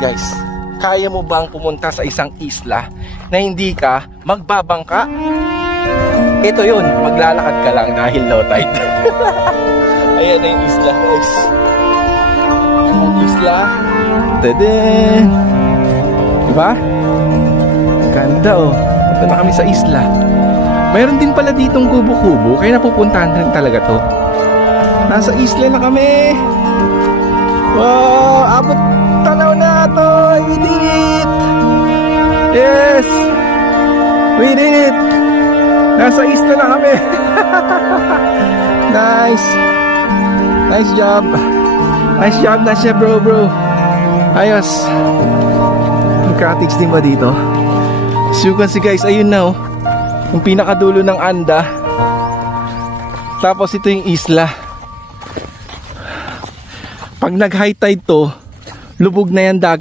guys. Kaya mo bang pumunta sa isang isla na hindi ka magbabangka? Ito yun, maglalakad ka lang dahil low tide. Ayan na yung isla guys. Yung isla. Tadaan! Diba? Ganda oh. Punta na kami sa isla. Mayroon din pala ditong kubo-kubo, kaya napupuntahan rin talaga to. Nasa isla na kami. Wow, abot tanaw na to. We did it. Yes, we did it. Nasa isla na kami. Nice. Nice job. Nice job na siya bro. Ayos. May cottage din ba dito? So you can see guys, ayun na oh. Yung pinakadulo ng Anda. Tapos ito yung isla. Pag nag high tide to, lubog na yan dagat.